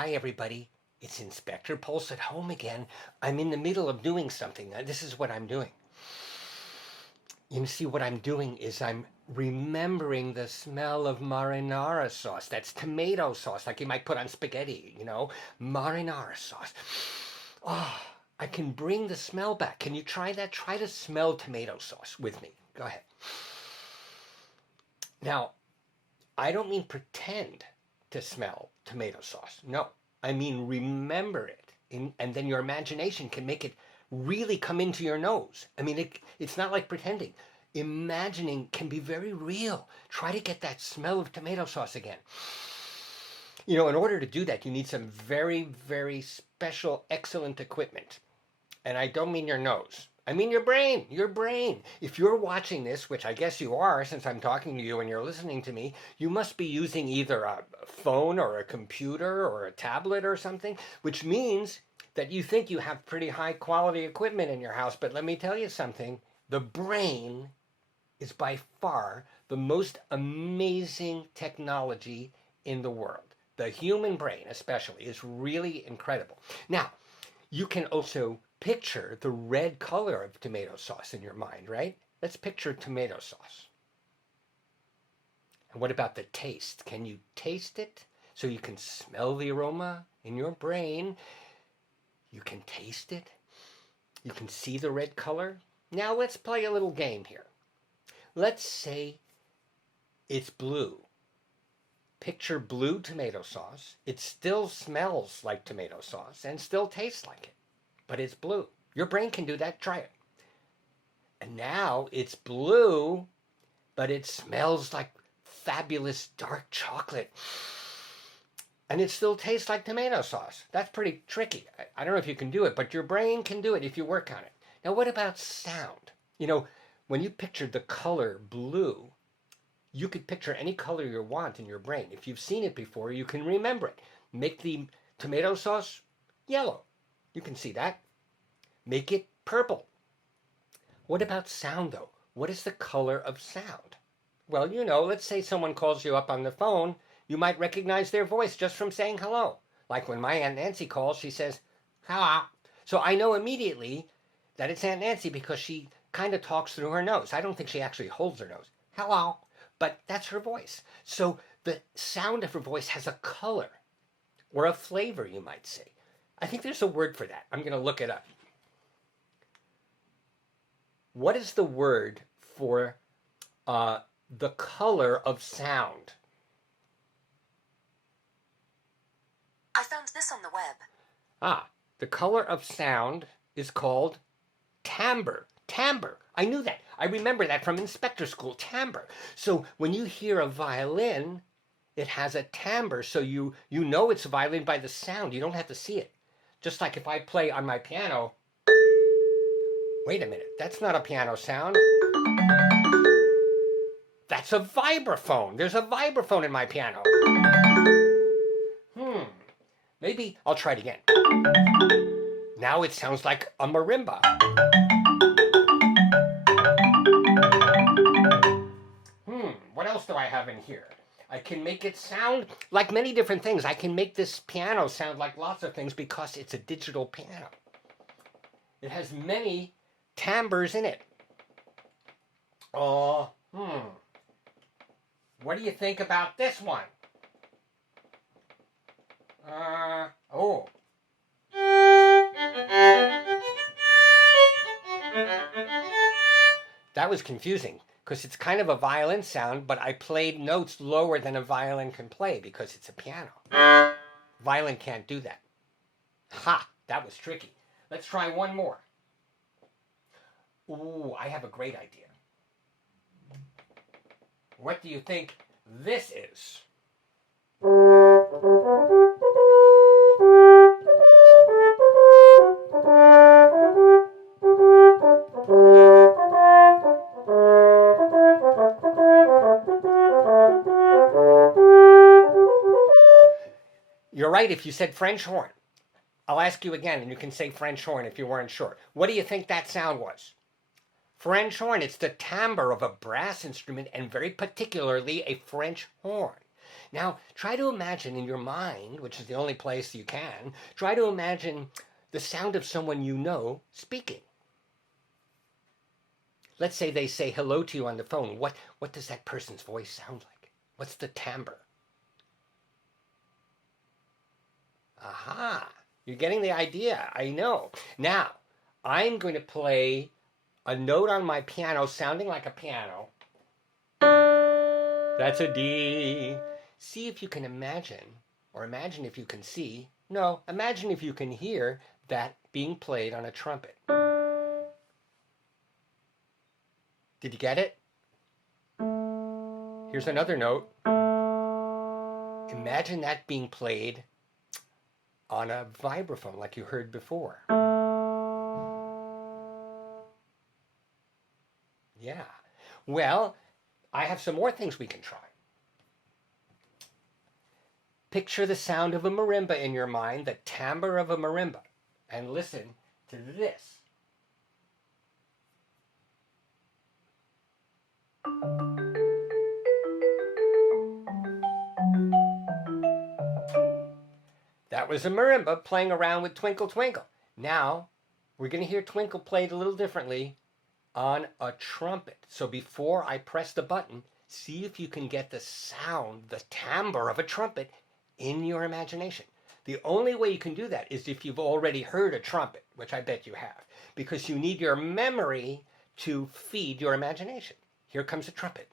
Hi, everybody. It's Inspector Pulse at home again. I'm in the middle of doing something. This is what I'm doing. You see, what I'm doing is I'm remembering the smell of marinara sauce. That's tomato sauce, like you might put on spaghetti, marinara sauce. Oh, I can bring the smell back. Can you try that? Try to smell tomato sauce with me. Go ahead. Now, I don't mean pretend to smell tomato sauce. No, I mean remember it. And then your imagination can make it really come into your nose. I mean, it's not like pretending. Imagining can be very real. Try to get that smell of tomato sauce again. In order to do that, you need some very, very special, excellent equipment. And I don't mean your nose. I mean your brain, your brain. If you're watching this, which I guess you are since I'm talking to you and you're listening to me, you must be using either a phone or a computer or a tablet or something, which means that you think you have pretty high quality equipment in your house. But let me tell you something, the brain is by far the most amazing technology in the world. The human brain especially is really incredible. Now, you can also picture the red color of tomato sauce in your mind, right? Let's picture tomato sauce. And what about the taste? Can you taste it? So you can smell the aroma in your brain. You can taste it. You can see the red color. Now let's play a little game here. Let's say it's blue. Picture blue tomato sauce. It still smells like tomato sauce and still tastes like it, but it's blue. Your brain can do that. Try it. And now it's blue, but it smells like fabulous dark chocolate. And it still tastes like tomato sauce. That's pretty tricky. I don't know if you can do it, but your brain can do it if you work on it. Now, what about sound? When you pictured the color blue, you could picture any color you want in your brain. If you've seen it before, you can remember it. Make the tomato sauce yellow. You can see that. Make it purple. What about sound, though? What is the color of sound? Well, let's say someone calls you up on the phone. You might recognize their voice just from saying hello. Like when my Aunt Nancy calls, she says, hello. So I know immediately that it's Aunt Nancy because she kind of talks through her nose. I don't think she actually holds her nose. Hello. But that's her voice. So the sound of her voice has a color or a flavor, you might say. I think there's a word for that. I'm going to look it up. What is the word for the color of sound? I found this on the web. The color of sound is called timbre. Timbre. I knew that. I remember that from inspector school, timbre. So when you hear a violin, it has a timbre, so you know it's a violin by the sound. You don't have to see it. Just like if I play on my piano. Wait a minute, that's not a piano sound. That's a vibraphone. There's a vibraphone in my piano. Maybe I'll try it again. Now it sounds like a marimba. What else do I have in here? I can make it sound like many different things. I can make this piano sound like lots of things because it's a digital piano. It has many timbres in it. What do you think about this one? That was confusing because it's kind of a violin sound, but I played notes lower than a violin can play because it's a piano. Violin can't do that. Ha! That was tricky. Let's try one more. Ooh, I have a great idea. What do you think this is? You're right if you said French horn. I'll ask you again and you can say French horn if you weren't sure. What do you think that sound was? French horn, it's the timbre of a brass instrument and very particularly a French horn. Now, try to imagine in your mind, which is the only place you can, try to imagine the sound of someone you know speaking. Let's say they say hello to you on the phone. What does that person's voice sound like? What's the timbre? Aha, you're getting the idea, I know. Now, I'm going to play a note on my piano sounding like a piano. That's a D. See if you can imagine, or imagine if you can see, no, imagine if you can hear that being played on a trumpet. Did you get it? Here's another note. Imagine that being played on a vibraphone like you heard before. Yeah. Well, I have some more things we can try. Picture the sound of a marimba in your mind, the timbre of a marimba, and listen to this. That was a marimba playing around with Twinkle Twinkle. Now, we're going to hear Twinkle played a little differently on a trumpet. So before I press the button, see if you can get the sound, the timbre of a trumpet in your imagination. The only way you can do that is if you've already heard a trumpet, which I bet you have, because you need your memory to feed your imagination. Here comes a trumpet.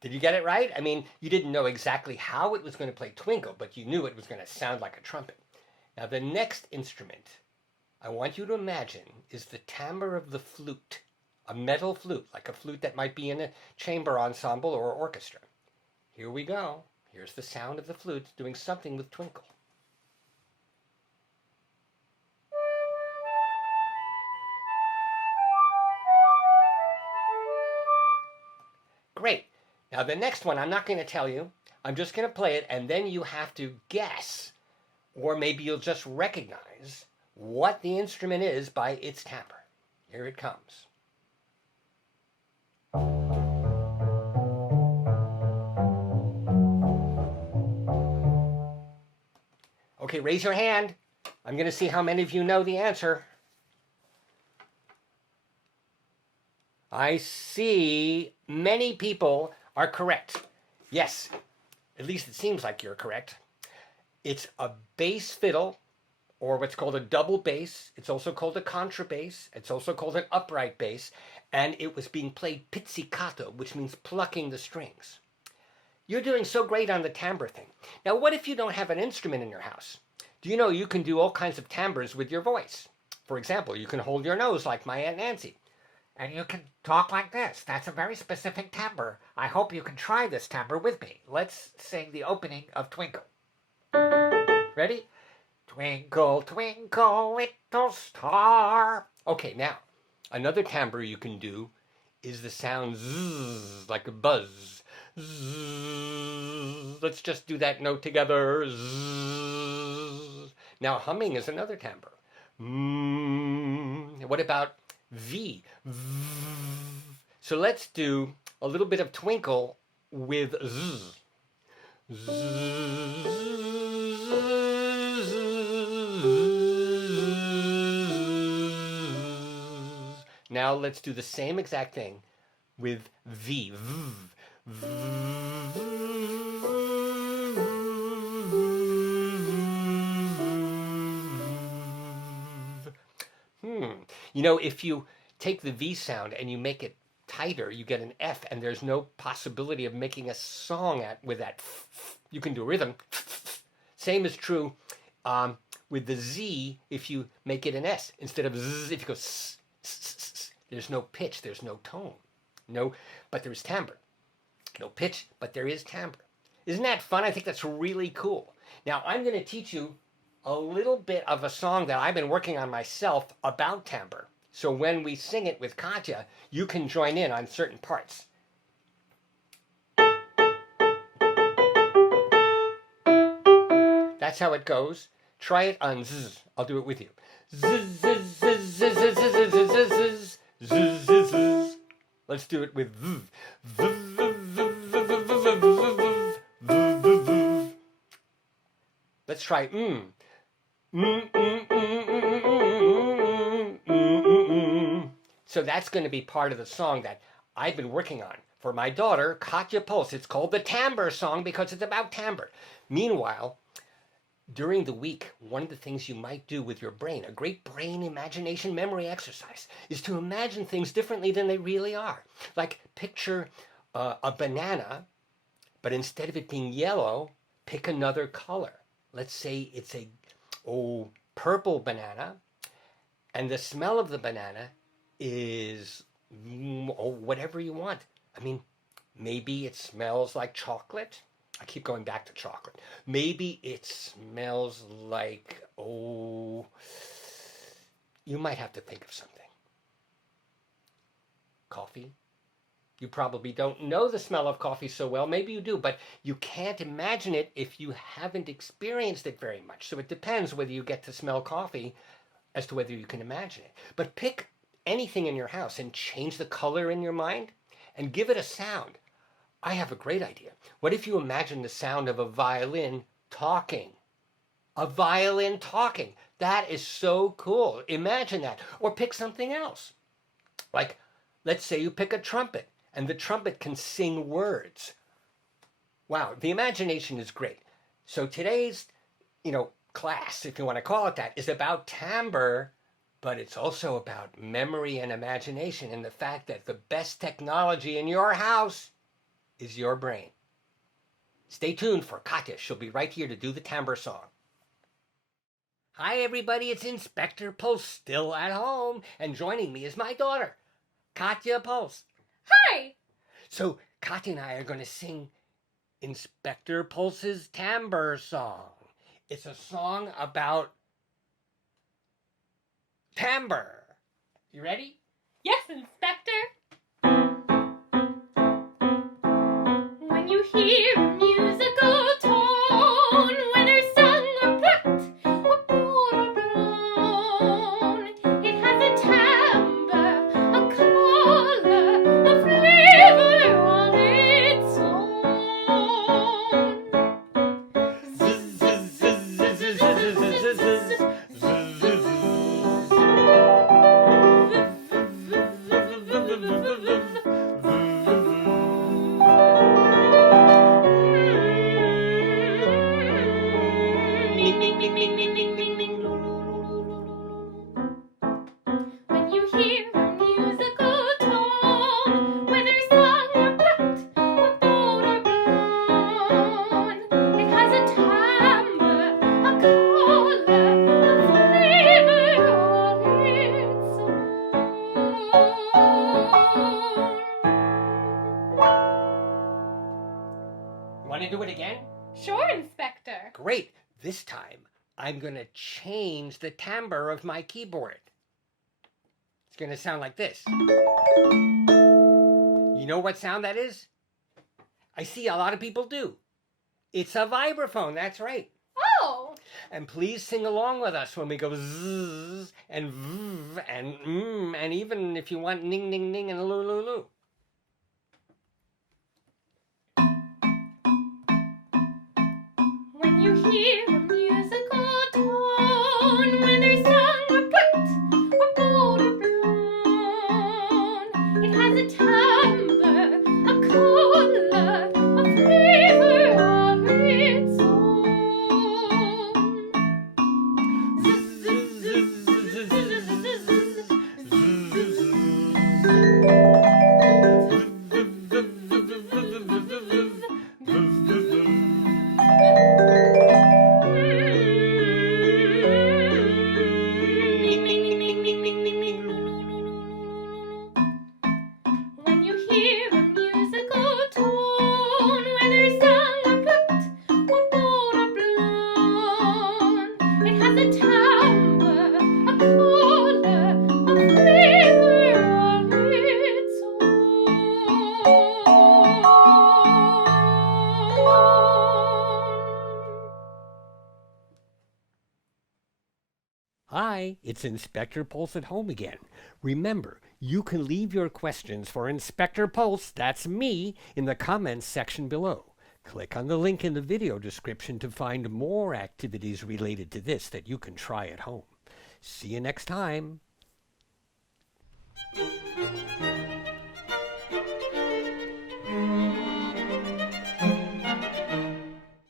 Did you get it right? I mean, you didn't know exactly how it was going to play Twinkle, but you knew it was going to sound like a trumpet. Now, the next instrument I want you to imagine is the timbre of the flute, a metal flute, like a flute that might be in a chamber ensemble or orchestra. Here we go. Here's the sound of the flute doing something with Twinkle. Great. Now the next one, I'm not going to tell you. I'm just going to play it, and then you have to guess, or maybe you'll just recognize what the instrument is by its timbre. Here it comes. Okay, raise your hand. I'm going to see how many of you know the answer. I see many people are correct. Yes, at least it seems like you're correct. It's a bass fiddle, or what's called a double bass. It's also called a contrabass. It's also called an upright bass. And it was being played pizzicato, which means plucking the strings. You're doing so great on the timbre thing. Now, what if you don't have an instrument in your house? Do you know you can do all kinds of timbres with your voice? For example, you can hold your nose like my Aunt Nancy. And you can talk like this. That's a very specific timbre. I hope you can try this timbre with me. Let's sing the opening of Twinkle. Ready? Twinkle, twinkle, little star. Okay, now, another timbre you can do is the sound zzz, like a buzz. Zzz. Let's just do that note together. Zzz. Now, humming is another timbre. What about V? So let's do a little bit of Twinkle with Z. Now let's do the same exact thing with V. You know, if you take the V sound and you make it tighter, you get an F, and there's no possibility of making a song with that. You can do rhythm. Same is true with the Z if you make it an S. Instead of Z, if you go S, there's no pitch, there's no tone. No, but there's timbre. No pitch, but there is timbre. Isn't that fun? I think that's really cool. Now, I'm going to teach you a little bit of a song that I've been working on myself about timbre. So when we sing it with Katya, you can join in on certain parts. That's how it goes. Try it on zzz. I'll do it with you. Zzz, zzz, zzz, zzz, zzz, zzz, zzz, zzz, zzz, zzz, zzz. Let's do it with v. Let's try So that's going to be part of the song that I've been working on for my daughter, Katya Pulse. It's called the Timbre Song because it's about timbre. Meanwhile, during the week, one of the things you might do with your brain, a great brain imagination memory exercise, is to imagine things differently than they really are. Like picture a banana, but instead of it being yellow, pick another color. Let's say it's a purple banana, and the smell of the banana is whatever you want. I mean, maybe it smells like chocolate. I keep going back to chocolate. Maybe it smells like, you might have to think of something. Coffee? You probably don't know the smell of coffee so well. Maybe you do, but you can't imagine it if you haven't experienced it very much. So it depends whether you get to smell coffee as to whether you can imagine it. But pick anything in your house and change the color in your mind and give it a sound. I have a great idea. What if you imagine the sound of a violin talking? A violin talking. That is so cool. Imagine that. Or pick something else. Like, let's say you pick a trumpet, and the trumpet can sing words. Wow, the imagination is great. So today's, class, if you want to call it that, is about timbre, but it's also about memory and imagination and the fact that the best technology in your house is your brain. Stay tuned for Katya. She'll be right here to do the Timbre Song. Hi, everybody. It's Inspector Pulse, still at home. And joining me is my daughter, Katya Pulse. Hi! So Katya and I are going to sing Inspector Pulse's Timbre Song. It's a song about timbre. You ready? Yes, Inspector! When you hear a musical tone, whether sung or plucked, or bold or blown, it has a timbre, a color, a flavor all its When you hear a musical tone, whether sung or plucked, or bold or blown, it has a timbre, a color, a flavor all its own. Want to do it again? Sure, Inspector. Great. This time, I'm going to change the timbre of my keyboard. It's going to sound like this. You know what sound that is? I see a lot of people do. It's a vibraphone, that's right. Oh! And please sing along with us when we go zzz and v and and even if you want ning, ning, ning and loo, loo, loo. When you hear a musical tone, whether sung or plucked, or bold or blown, it has a timbre, a color, a flavor all its own. Hi, it's Inspector Pulse at home again. Remember, you can leave your questions for Inspector Pulse, that's me, in the comments section below. Click on the link in the video description to find more activities related to this that you can try at home. See you next time.